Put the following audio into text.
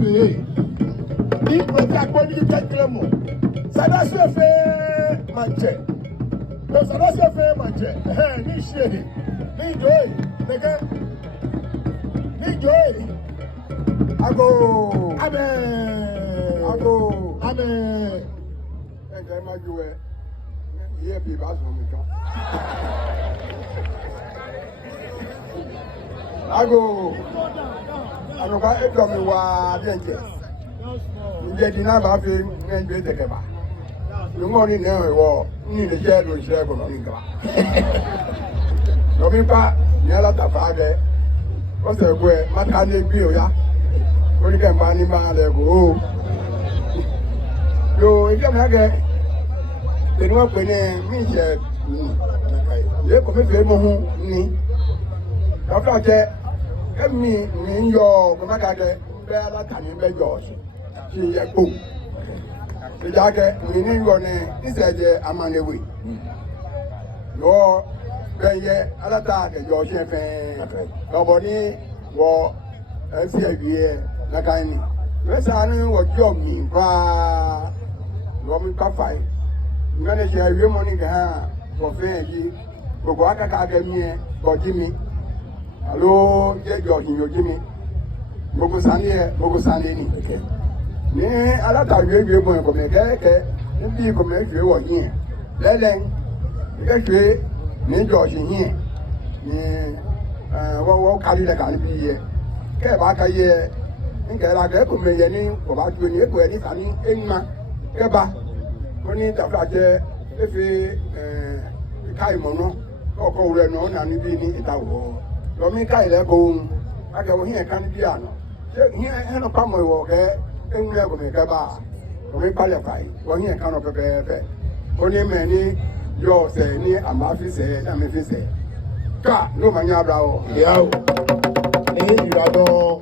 lui. Il peut dire qu'on dit quelques mots. Ça doit se faire manger. Donc ça doit se faire manger. Ni chéri, ni joy, ni joy. Ago, amen, ago, amen. Et quand m'a joué, il y a plus bas sur le camp. Ago, alors quand est comme moi, bien que, il y a des gens qui ont fait un peu de débat. Le monde est né ni le ciel ou le ciel comme on dit. Non pas, il y a la tafade. On se voit, maintenant les bio ya. On dit que mani mani go. Yo, il y a un gars. Les noirs prenaient Michel. Il est comme fait mon ni. En fait, comme ni yo, comme ça que ben la tani ben George. Si est beau. C'est là que ni ngone, il s'est dit à manewi. Yo, ben y a la table George fait. Nobody wo FCBA na kaini. We sa nu wo job mi pa. Wo mi ka fai. Ngane je awie money ga ko fe yi. Gbogbo aka ka ga mi e go jimi. Allo je George yo jimi. Gbogbo sani ni. Ní alátàgbé ìwé mọ̀ ẹ̀kọ́ mẹ́kẹ́kẹ́ níbi ìkọ̀ mẹ́kẹ́ wọ̀ yín ẹ̀ lẹ́lẹ́ mẹ́kẹ́ ní jọ̀ọ̀sì yín ẹ̀ ní wọ́n kárí lẹ́ka níbi yẹ kẹ́ ẹ̀ bá ká yẹ nkẹ́ra kẹ́ ẹ̀kọ́ mẹ́yẹ ní ọ̀bá tó ní ẹ̀kọ́ ẹ̀ ní sani ẹ̀nìmá kẹ́ba ó ní tàfà jẹ́ ẹ̀fẹ̀ ká ìmọ̀ náà ọkọ̀ rẹ̀ náà nà níbi ní ìtawọ̀ lọ́mí ká ìlẹ́kọ̀ọ́ akẹ́wọ̀ yín ẹ̀ká níbi àná ṣé yín ẹ̀nà pàmò ìwọ̀ kẹ́ enwere go me kaba o me pale fai o yin kan no pepe o ni me ni yo se ni ama fi se na me fi se ka no ma nya bra o Ìyá o, ní ìràdán